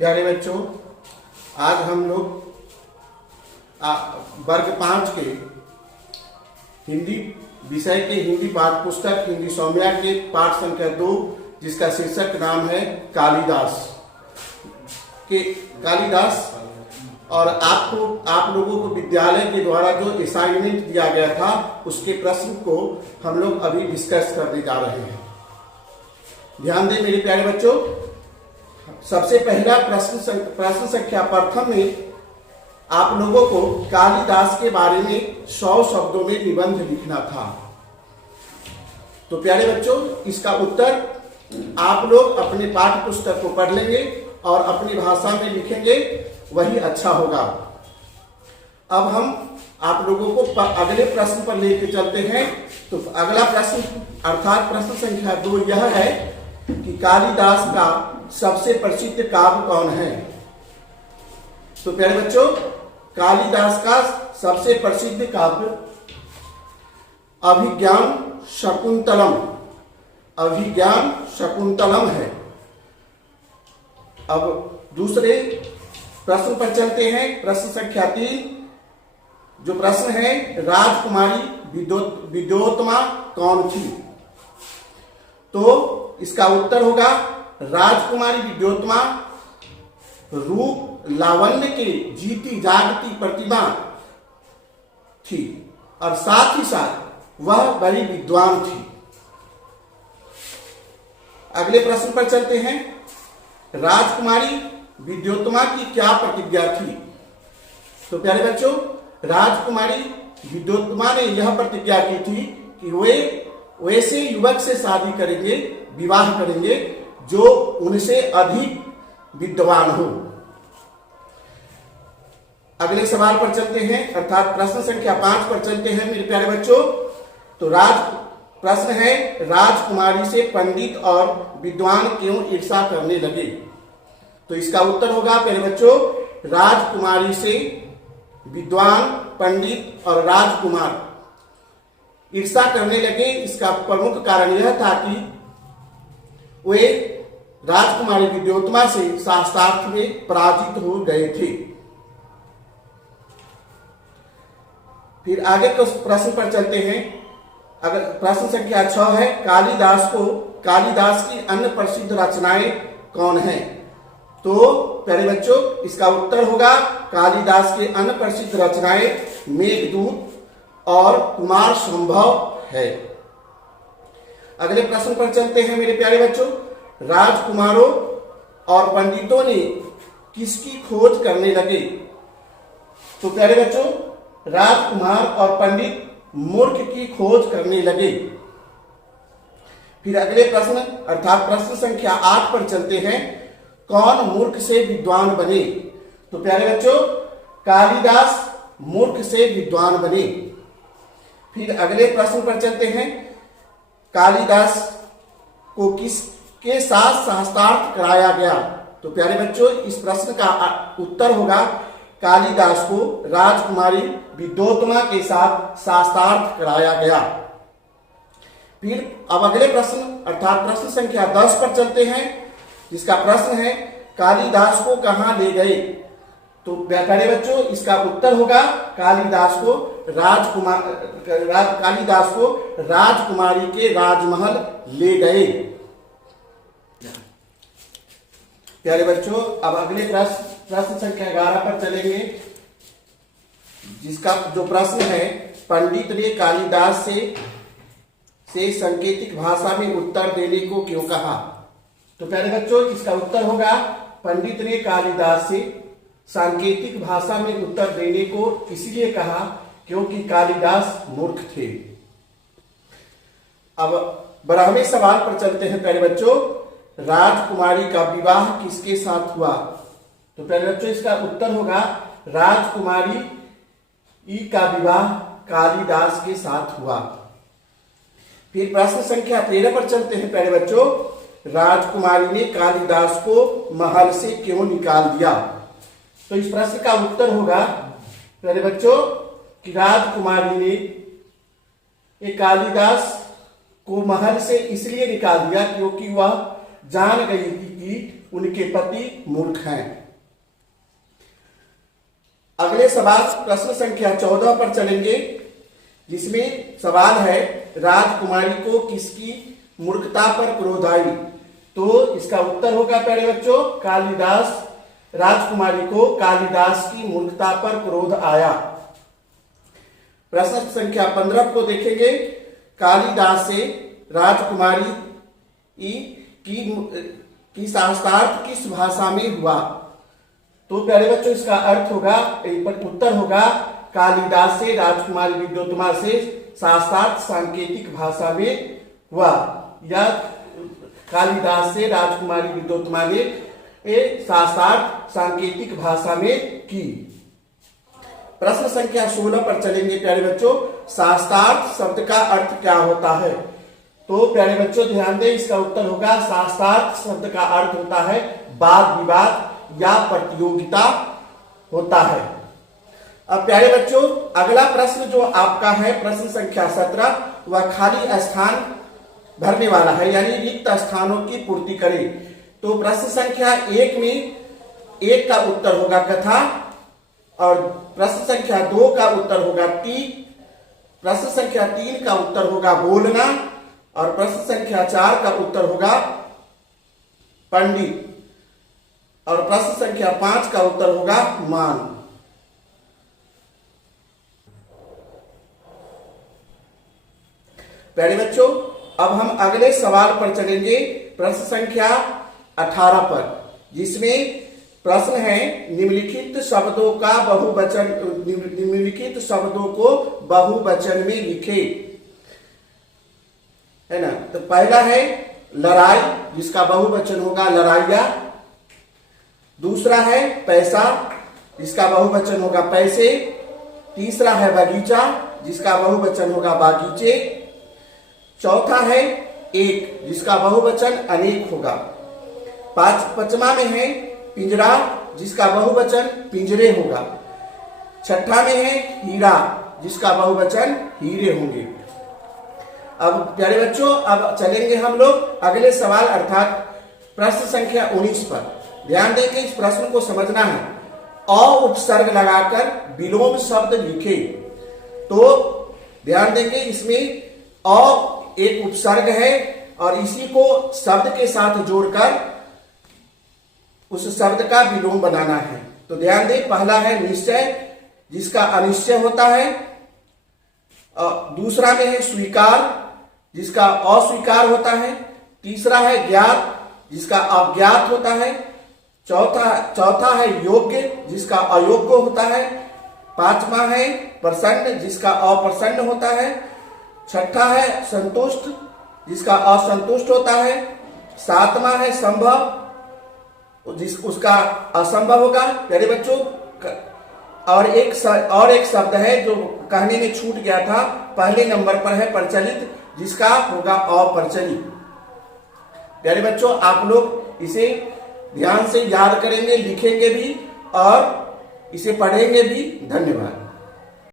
प्यारे बच्चों, आज हम लोग वर्ग 5 के हिंदी विषय के हिंदी पाठ्य पुस्तक हिंदी सौम्या के पाठ संख्या 2 जिसका शीर्षक नाम है कालिदास और आप लोगों को विद्यालय के द्वारा जो असाइनमेंट दिया गया था उसके प्रश्न को हम लोग अभी डिस्कस करने जा रहे हैं। ध्यान दें मेरे प्यारे बच्चों, सबसे पहला प्रश्न संख्या प्रथम में आप लोगों को कालिदास के बारे में 100 शब्दों में निबंध लिखना था। तो प्यारे बच्चों, इसका उत्तर आप लोग अपने पाठ्य पुस्तक को पढ़ लेंगे और अपनी भाषा में लिखेंगे, वही अच्छा होगा। अब हम आप लोगों को अगले प्रश्न पर लेकर चलते हैं। तो अगला प्रश्न अर्थात प्रश्न संख्या 2 यह है कि कालिदास का सबसे प्रसिद्ध काव्य कौन है। तो प्यारे बच्चों, कालिदास का सबसे प्रसिद्ध काव्य अभिज्ञान शकुंतलम है। अब दूसरे प्रश्न पर चलते हैं। प्रश्न संख्या 3 जो प्रश्न है, राजकुमारी विद्योत्तमा कौन थी। तो इसका उत्तर होगा राजकुमारी विद्योत्तमा रूप लावण्य के जीती जागती प्रतिमा थी और साथ ही साथ वह बड़ी विद्वान थी। अगले प्रश्न पर चलते हैं। राजकुमारी विद्योत्तमा की क्या प्रतिज्ञा थी। तो प्यारे बच्चों, राजकुमारी विद्योत्तमा ने यह प्रतिज्ञा की थी कि वे वैसे युवक से शादी करेंगे, विवाह करेंगे जो उनसे अधिक विद्वान हो। अगले सवाल पर चलते हैं अर्थात प्रश्न संख्या 5 पर चलते हैं मेरे प्यारे बच्चों। तो प्रश्न है, राजकुमारी से पंडित और विद्वान क्यों ईर्ष्या करने लगे। तो इसका उत्तर होगा प्यारे बच्चों, राजकुमारी से विद्वान, पंडित और राजकुमार ईर्ष्या करने लगे। इसका प्रमुख कारण यह था कि वे राजकुमारी विद्योत्तमा से शास्त्रार्थ में पराजित हो गए थे। फिर आगे के प्रश्न पर चलते हैं। अगर प्रश्न संख्या 6 है, कालिदास की अन्य प्रसिद्ध रचनाएं कौन हैं। तो प्यारे बच्चों, इसका उत्तर होगा कालिदास के अन्य प्रसिद्ध रचनाएं मेघदूत और कुमार संभव है। अगले प्रश्न पर चलते हैं मेरे प्यारे बच्चों। राजकुमारों और पंडितों ने किसकी खोज करने लगे। तो प्यारे बच्चों, राजकुमार और पंडित मूर्ख की खोज करने लगे। फिर अगले प्रश्न अर्थात प्रश्न संख्या 8 पर चलते हैं। कौन मूर्ख से विद्वान बने। तो प्यारे बच्चों, कालिदास मूर्ख से विद्वान बने। फिर अगले प्रश्न पर चलते हैं। कालिदास को किसके साथ शास्त्रार्थ कराया गया। तो प्यारे बच्चों, इस प्रश्न का उत्तर होगा कालिदास को राजकुमारी विद्योत्तमा के साथ शास्त्रार्थ कराया गया। फिर अब अगले प्रश्न अर्थात प्रश्न संख्या 10 पर चलते हैं, जिसका प्रश्न है, कालिदास को कहां ले गए। तो प्यारे बच्चों, इसका उत्तर होगा कालिदास को राजकुमारी के राजमहल ले गए। प्यारे बच्चों, अब अगले प्रश्न संख्या 11 पर चलेंगे, जिसका जो प्रश्न है, पंडित ने कालिदास से सांकेतिक भाषा में उत्तर देने को क्यों कहा। तो प्यारे बच्चों, इसका उत्तर होगा पंडित ने कालिदास से सांकेतिक भाषा में उत्तर देने को इसलिए कहा क्योंकि कालिदास मूर्ख थे। अब 12वें सवाल पर चलते हैं प्यारे बच्चों। राजकुमारी का विवाह किसके साथ हुआ। तो प्यारे बच्चों, इसका उत्तर होगा राजकुमारी का विवाह कालिदास के साथ हुआ। फिर प्रश्न संख्या 13 पर चलते हैं प्यारे बच्चों। राजकुमारी ने कालिदास को महल से क्यों निकाल दिया। तो इस प्रश्न का उत्तर होगा प्यारे बच्चों कि राजकुमारी ने कालिदास को महल से इसलिए निकाल दिया क्योंकि वह जान गई थी कि उनके पति मूर्ख हैं। अगले सवाल प्रश्न संख्या 14 पर चलेंगे, जिसमें सवाल है राजकुमारी को किसकी मूर्खता पर क्रोध आई। तो इसका उत्तर होगा प्यारे बच्चों कालिदास, राजकुमारी को कालिदास की मूर्खता पर क्रोध आया। प्रश्न संख्या 15 को देखेंगे, कालिदास से राजकुमारी की शास्त्रार्थ किस भाषा में हुआ। तो प्यारे बच्चों इसका अर्थ होगा, उत्तर होगा कालिदास से राजकुमारी विद्योत्तमा से शास्त्रार्थ सांकेतिक भाषा में हुआ, या कालिदास से राजकुमारी विद्योत्तमा ने शास्त्रार्थ सांकेतिक भाषा में की। प्रश्न संख्या 16 पर चलेंगे प्यारे बच्चों, शास्त्रार्थ शब्द का अर्थ क्या होता है। तो प्यारे बच्चों ध्यान दें, इसका उत्तर होगा शास्त्रार्थ शब्द का अर्थ होता है वाद विवाद या प्रतियोगिता होता है। अब प्यारे बच्चों अगला प्रश्न जो आपका है प्रश्न संख्या 17, वह खाली स्थान भरने वाला है, यानी रिक्त स्थानों की पूर्ति करे। तो प्रश्न संख्या 1 में 1 का उत्तर होगा कथा, और प्रश्न संख्या 2 का उत्तर होगा टीक, प्रश्न संख्या 3 का उत्तर होगा बोलना, और प्रश्न संख्या 4 का उत्तर होगा पंडित, और प्रश्न संख्या 5 का उत्तर होगा मान। प्यारे बच्चों अब हम अगले सवाल पर चलेंगे प्रश्न संख्या 18 पर, जिसमें प्रश्न है निम्नलिखित शब्दों का बहुवचन, निम्नलिखित शब्दों को बहुवचन में लिखे, है ना। तो पहला है लड़ाई, जिसका बहुवचन होगा लड़ाइया। दूसरा है पैसा, जिसका बहुवचन होगा पैसे। तीसरा है बगीचा, जिसका बहुवचन होगा बागीचे। चौथा है एक, जिसका बहुवचन अनेक होगा। पांचवा में है पिंजरा, जिसका बहुवचन पिंजरे होगा। छठा में है हीरा, जिसका बहुवचन हीरे होंगे। अब प्यारे बच्चों अब चलेंगे हम लोग अगले सवाल अर्थात प्रश्न संख्या 19 पर। ध्यान दें कि इस प्रश्न को समझना है। अ उपसर्ग लगाकर विलोम शब्द लिखे। तो ध्यान देंगे इसमें अ एक उपसर्ग है और इसी को शब्द के साथ जोड़कर उस शब्द का विलोम बनाना है। तो ध्यान दें पहला है निश्चय, जिसका अनिश्चय होता है। दूसरा में है स्वीकार, जिसका अस्वीकार होता है। तीसरा है ज्ञात, जिसका अज्ञात होता है। चौथा है योग्य, जिसका अयोग्य होता है। पांचवा है प्रसन्न, जिसका अप्रसन्न होता है। छठा है संतुष्ट, जिसका असंतुष्ट होता है। सातवां है संभव, उसका असंभव होगा। प्यारे बच्चों और एक शब्द है जो कहने में छूट गया था, पहले नंबर पर है प्रचलित, जिसका होगा अप्रचलित। प्यारे बच्चों आप लोग इसे ध्यान से याद करेंगे, लिखेंगे भी और इसे पढ़ेंगे भी। धन्यवाद।